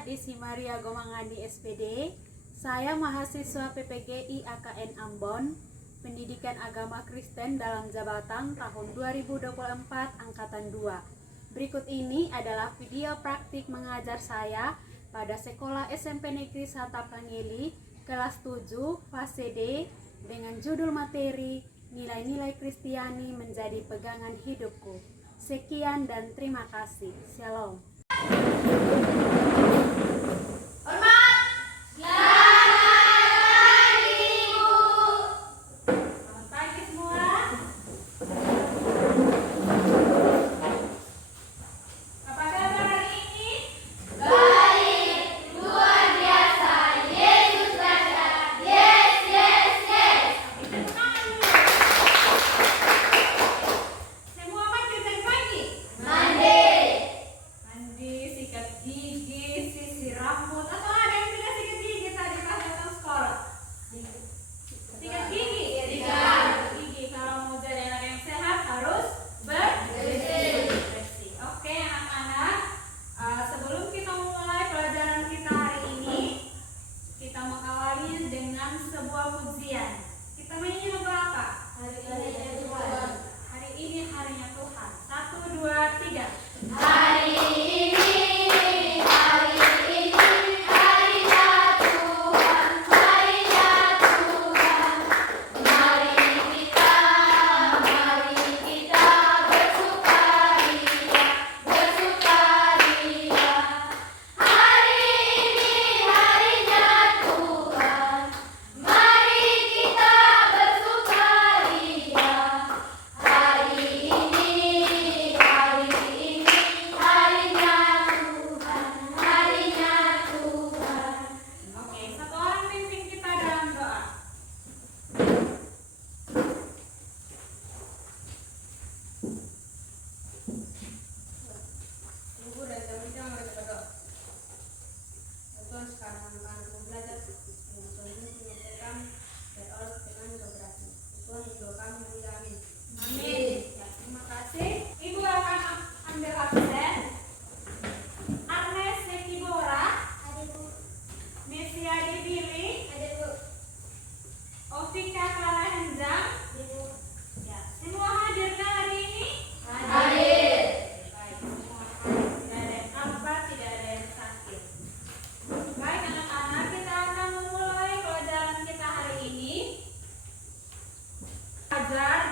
saya Desi Maria Gomangandi SPD. Saya mahasiswa PPGI AKN Ambon, Pendidikan Agama Kristen dalam jabatan tahun 2024 Angkatan 2. Berikut ini adalah video praktik mengajar saya pada Sekolah SMP Negeri 1 Prangili, kelas 7, fase D, dengan judul materi Nilai-nilai Kristiani menjadi pegangan hidupku. Sekian dan terima kasih. Shalom.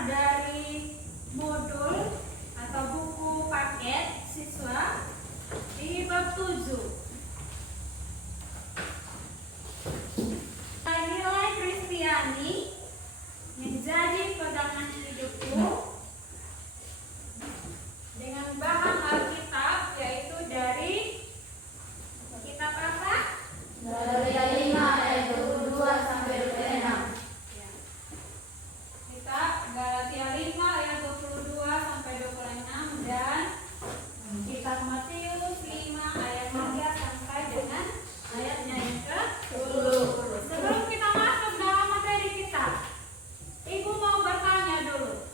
Dari modul atau buku paket siswa di bab 7. Nilai Kristiani menjadi pegangan hidupku, dengan bahan Alkitab yaitu dari kitab apa? Galatia 5 ayat 22 sampai 26. Galatia 5 ayat 22 sampai 26 dan kitab Matius 5 ayat 3 sampai dengan ayatnya yang ke-10. Sebelum kita masuk dalam materi kita, Ibu mau bertanya dulu.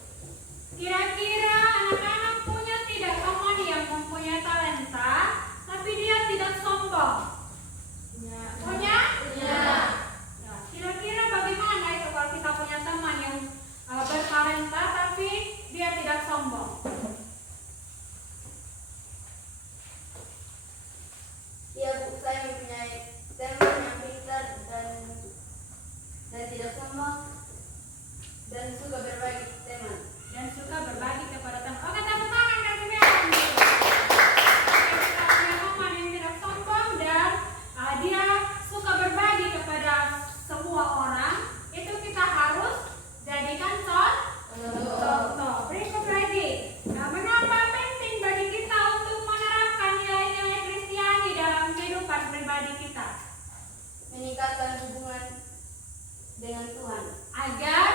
Kira-kira anak-anak punya tidak teman yang mempunyai talenta tapi dia tidak sombong? Punya? Punya. Nah, kira-kira bagaimana itu kalau kita punya teman yang bertalenta tapi dia tidak sombong? Ya, Bu, saya mempunyai teman yang pintar dan tidak sombong dan suka berbagi teman. Dan suka berbagi kepada teman. Oke, tepuk tangan kan sembilan. Kita punya teman yang tidak sombong dan dia suka berbagi kepada semua orang. Itu kita harus jadikan contoh. Berikut lagi. Nah, mengapa penting bagi kita untuk menerapkan nilai-nilai Kristiani dalam kehidupan pribadi kita? Meningkatkan hubungan dengan Tuhan. Agar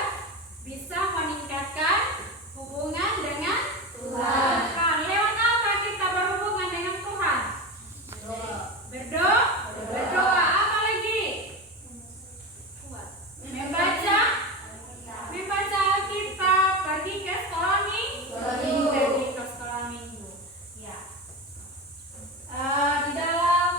bisa meningkatkan hubungan dengan Tuhan. Nah, lewat apa kita berhubungan dengan Tuhan? Berdoa. Apa lagi? Membaca Alkitab, pergi ke sekolah minggu. Ya. Di dalam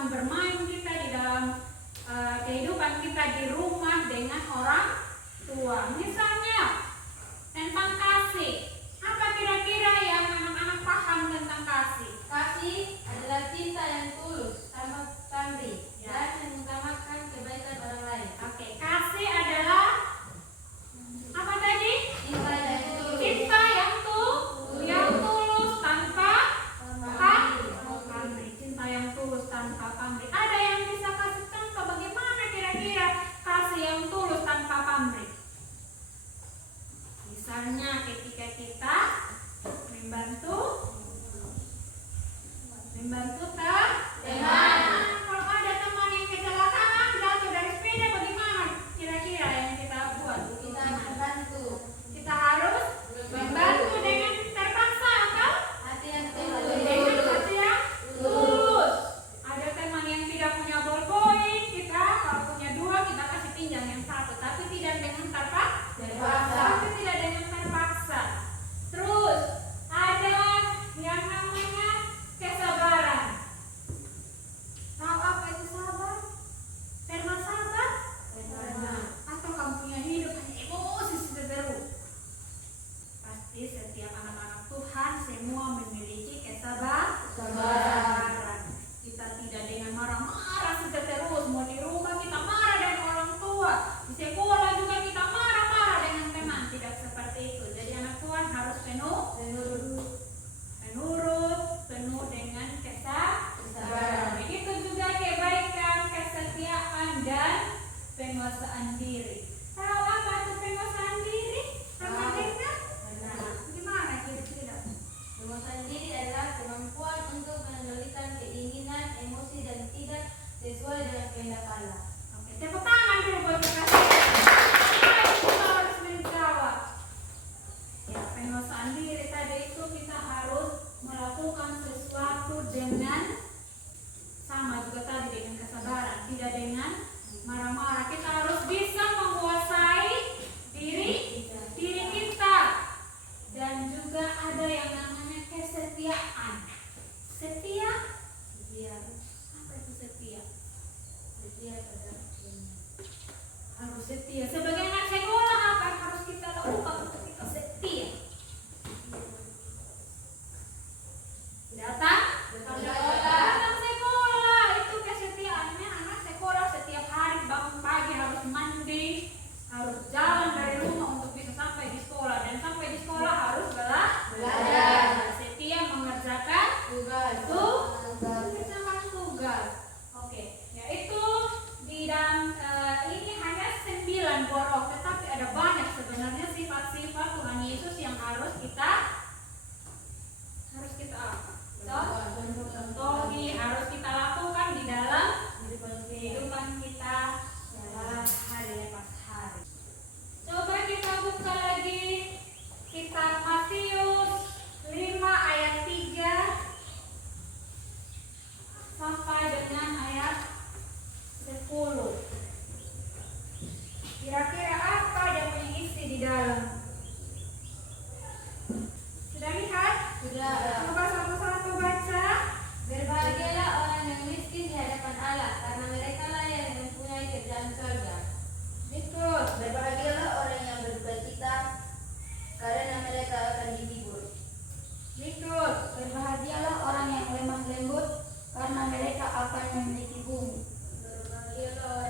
cuma bermain kita di dalam kehidupan kita di rumah dengan orang tua. Misalnya tentang kasih. Apa kira-kira yang anak-anak paham tentang kasih? Kasih adalah cinta yang tulus tanpa pamrih Ya. dan mengutamakan kebaikan orang lain. Oke, kasih adalah apa tadi? Cinta yang tulus. Cinta yang tulus tanpa pamrih. Cinta yang tulus tanpa pamrih. Ada yang bisa kasih contoh bagaimana kira-kira kasih yang tulus tanpa pamrih? Misalnya ketika kita membantu teman. Kalau ada teman yang kecelakaan jatuh dari sepeda, bagaimana kira-kira yang kita buat? Kita membantu. Kita harus membantu dengan terpaksa atau Hati yang dengan tulus. hati yang tulus. Ada teman yang tidak punya ballpoint, kita kalau punya dua kita kasih pinjam yang satu, tapi tidak dengan Terpaksa. tapi tidak dengan terpaksa. Terus ada yang namanya kesabaran. Tahu apa itu sabar? Pernah sabar? Atau kamu punya hidup hanya emosi terus? Pasti setiap anak-anak Tuhan semua memiliki kesabaran. Kita tidak dengan marah-marah sudah terus. Mau di rumah kita marah dengan orang tua, di sekolah juga kita marah-marah dengan teman. Tidak seperti itu. Jadi anak Tuhan harus penurut, penuh dengan kesabaran. Begitu juga kebaikan, kesetiaan dan penguasaan diri. Tahu apa itu penguasaan diri? Pernah dengar? Gimana kira-kira? Penguasaan diri adalah kemampuan untuk mengendalikan keinginan, emosi dan tidak sesuai dengan kehendak Allah. Oke, tepuk tangan dulu buat kita. Kita harus menjawab. Ya, penguasaan diri tadi itu kita harus melakukan sesuatu dengan sama juga tadi dengan kesabaran, tidak dengan marah-marah. Kita harus bisa menguasai diri kita. Dan juga ada yang namanya kesetiaan. Setia? Apa itu setia? Harus setia. Sebagai anak sekolah apa yang harus kita lakukan untuk kita setia? Datang sekolah. Itu kesetiaannya anak sekolah setiap hari bangun pagi harus mandi, harus jalan dari rumah untuk bisa sampai di sekolah, dan sampai di sekolah harus belajar. Setia mengerjakan tugas. Oke, yaitu di dalam ini hanya 9 buah roh, tetapi ada banyak sebenarnya sifat-sifat Tuhan Yesus yang harus kita contohi, harus kita lakukan di dalam kehidupan kita hari lepas hari. Coba kita buka lagi kitab Matius 5 ayat 3 sampai dengan ayat 10. Kira-kira apa yang punya isi di dalam? Sudah lihat? Sudah. Coba satu-satu baca. Berbahagialah orang yang miskin di hadapan Allah, karena mereka lah yang mempunyai kerajaan surga. Betul. Berbahagialah orang yang berduka cita, karena mereka akan dihibur. Betul. Berbahagialah orang yang lemah lembut, karena mereka akan memiliki bumi. Berbahagialah orang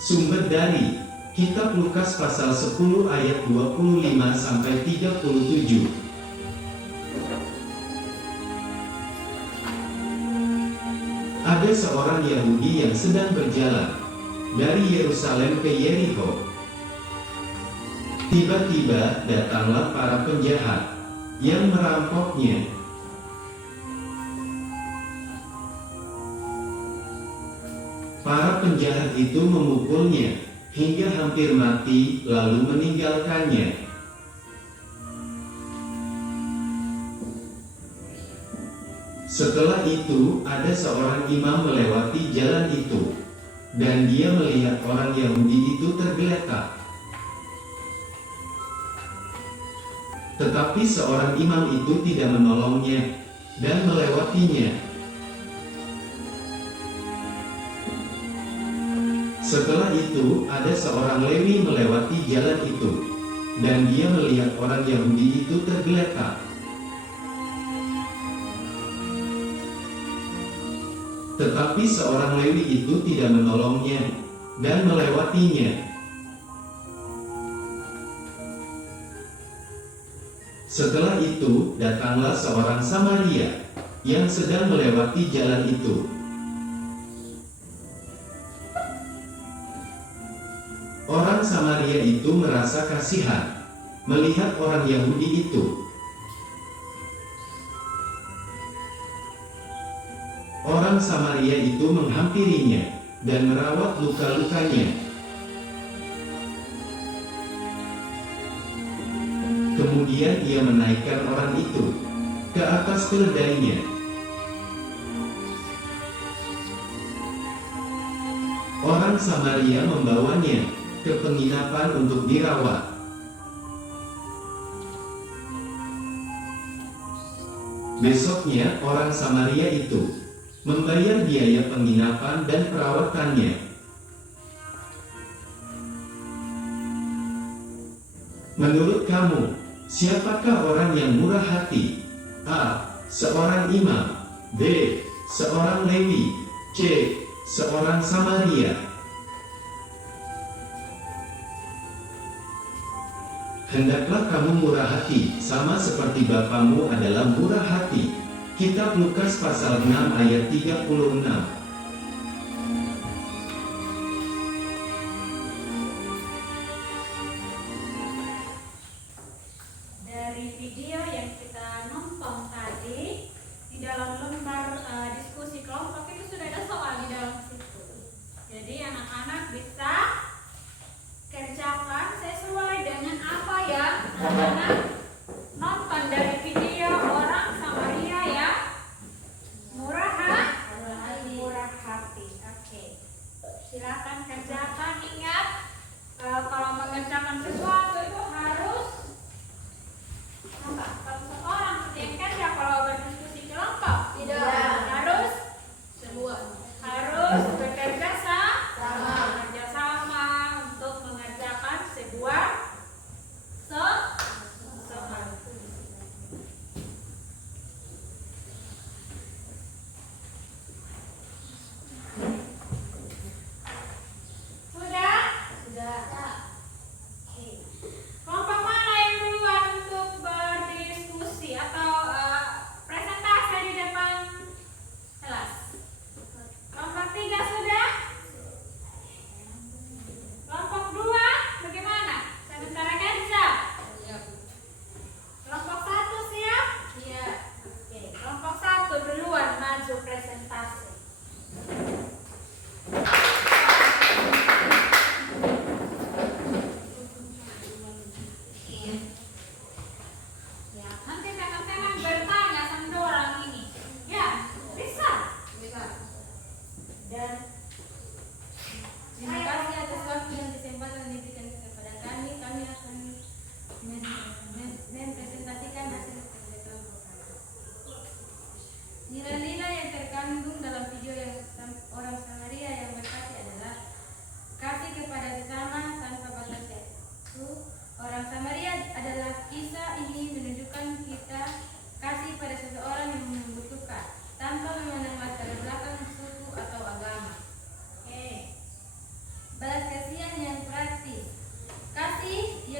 Sumber dari Kitab Lukas pasal 10 ayat 25 sampai 37. Ada seorang Yahudi yang sedang berjalan dari Yerusalem ke Yerikho. Tiba-tiba datanglah para penjahat yang merampoknya. Para penjahat itu memukulnya hingga hampir mati, lalu meninggalkannya. Setelah itu, ada seorang imam melewati jalan itu, dan dia melihat orang Yahudi itu tergeletak. Tetapi seorang imam itu tidak menolongnya dan melewatinya. Setelah itu, ada seorang Lewi melewati jalan itu, dan dia melihat orang Yahudi itu tergeletak. Tetapi seorang Lewi itu tidak menolongnya dan melewatinya. Setelah itu, datanglah seorang Samaria yang sedang melewati jalan itu. Orang Samaria itu merasa kasihan melihat orang Yahudi itu. Orang Samaria itu menghampirinya dan merawat luka-lukanya. Kemudian ia menaikkan orang itu ke atas keledainya. Orang Samaria membawanya ke penginapan untuk dirawat. Besoknya orang Samaria itu membayar biaya penginapan dan perawatannya. Menurut kamu, siapakah orang yang murah hati? A. Seorang imam. B. Seorang Lewi. C. Seorang Samaria. Hendaklah kamu murah hati, sama seperti Bapamu adalah murah hati. Kitab Lukas pasal 6 ayat 36. Dari video yang kita nonton tadi, di dalam lembar diskusi kelompok itu sudah ada soal di dalam situ. Jadi anak-anak bisa kerjakan sesuai dengan apa yang anak-anak nonton dari video orang Samaria ya. Murah hati. Oke. Silakan kerjakan. Ingat, kalau mengerjakan sesuatu itu harus apa? Kalau seorang yang kerja, kalau berdiskusi kelompok Tidak. harus Semua. harus bekerja sama untuk mengerjakan sebuah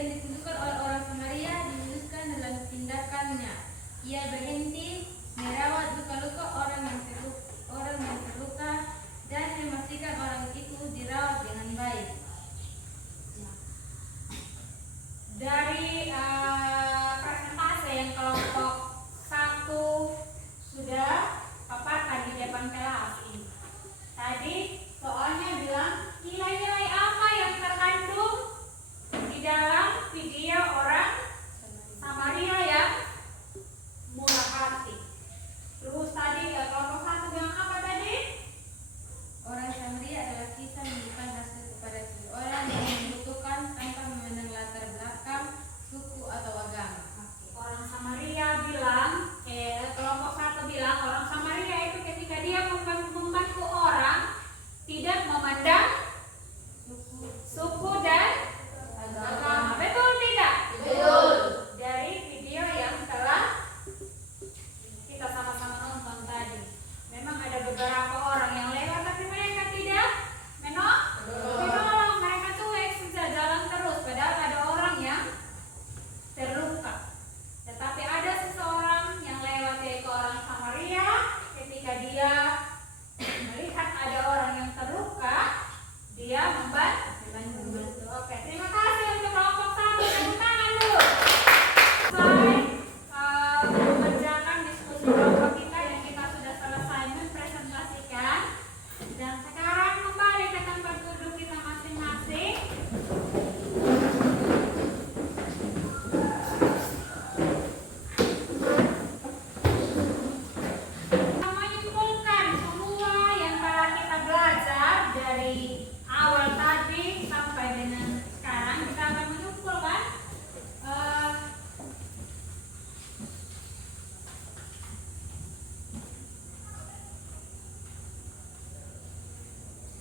yang ditentukan oleh orang Samaria diwujudkan dalam tindakannya. Ia berhenti merawat luka-luka orang yang terluka dan memastikan orang itu dirawat dengan baik. Dari presentasi yang kelompok 1 sudah paparkan di depan kelas ini. Tadi soalnya bilang nilai-nilai apa yang terkandung di dalam video orang Samaria yang murah hati. Terus tadi kelompok 1 bilang apa tadi? Orang Samaria adalah kisah memberikan hasil kepada seseorang yang membutuhkan tanpa memandang latar belakang, suku atau agama. Orang Samaria bilang, kelompok 1 bilang orang Samaria itu ketika dia membantu orang tidak memandang suku dan agama. Betul tidak? Betul. Dari video yang telah kita sama-sama nonton tadi, memang ada beberapa orang yang lewat tapi mereka tidak menolong. Mereka cuek saja jalan terus, padahal ada orang yang terluka. Tetapi ada seseorang yang lewat, yaitu orang Samaria. Ketika dia melihat ada orang yang terluka, dia membantu. Oke, terima kasih untuk kelompok 1. Tepuk tangan dulu. Selesai mengerjakan diskusi kelompok kita yang kita sudah selesai mempresentasikan. Dan sekarang kembali ke tempat duduk kita masing-masing. Menyimpulkan semua yang telah kita belajar dari awal tadi sampai dengan sekarang, kita akan menyimpulkan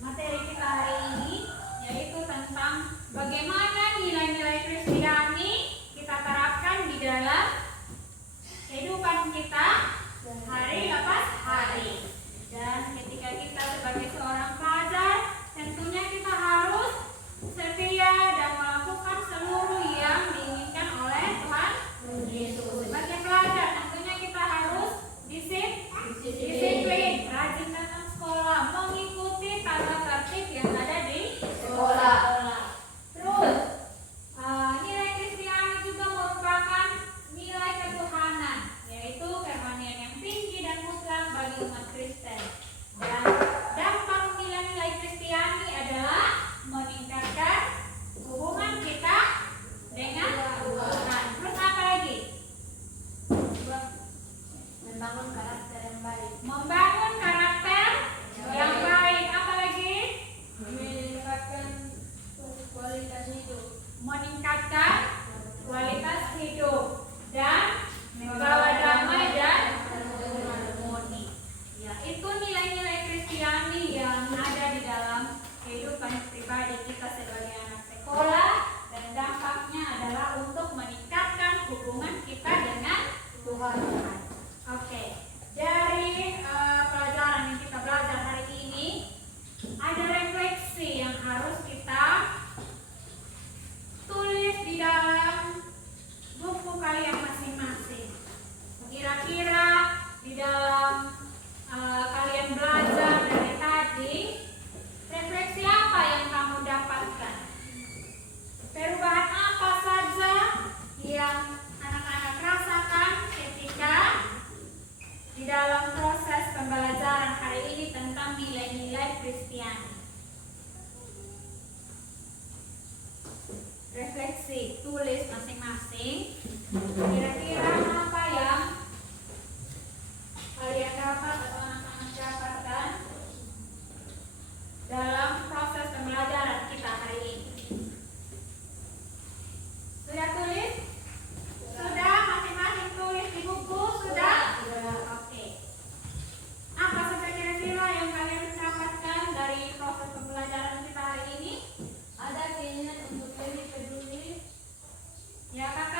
materi kita hari ini, yaitu tentang bagaimana nilai-nilai Kristiani kita terapkan di dalam kehidupan kita hari lepas hari. Dan ketika kita sebagai seorang pelajar, tentunya kita harus setia dan melakukan seluruh yang diinginkan oleh Tuhan Yesus. Sebagai pelajar, tentunya kita harus disiplin, rajin datang sekolah, mengikuti tata tertib yang ada di sekolah. Terus, nilai Kristiani juga merupakan nilai ketuhanan, yaitu kerohanian yang tinggi dan mutlak bagi umat Kristen. Dan dampak nilai-nilai Kristiani adalah meningkatkan hubungan kita dengan Tuhan. Terus apa lagi? Membangun karakter yang baik. Membangun karakter yang baik. Apa lagi? Meningkatkan kualitas hidup. Meningkatkan kualitas hidup dan membawa damai dan harmoni. Ya, itu nilai-nilai Kristiani yang ada di dalam kehidupan pribadi kita sebagai anak sekolah, dan dampaknya adalah untuk meningkatkan hubungan kita dengan Tuhan. Oke, dari pelajaran yang kita belajar hari ini, ada refleksi yang harus kita tulis di dalam buku kalian masing-masing. Kira-kira di dalam kalian belajar dari tadi, refleksi apa yang kamu dapatkan? Perubahan apa saja yang anak-anak rasakan ketika di dalam proses pembelajaran hari ini tentang nilai-nilai Kristiani? Refleksi, tulis masing-masing. Kira-kira apa yang kalian dapat atau anak-anak dapatkan dalam proses pembelajaran kita hari ini? Sudah tulis? Sudah? Masing-masing tulis di buku? Sudah? Oke. Apa saja kira-kira yang kalian dapatkan dari proses pembelajaran kita hari ini? Ada keinginan untuk lebih peduli. Ya, kakak.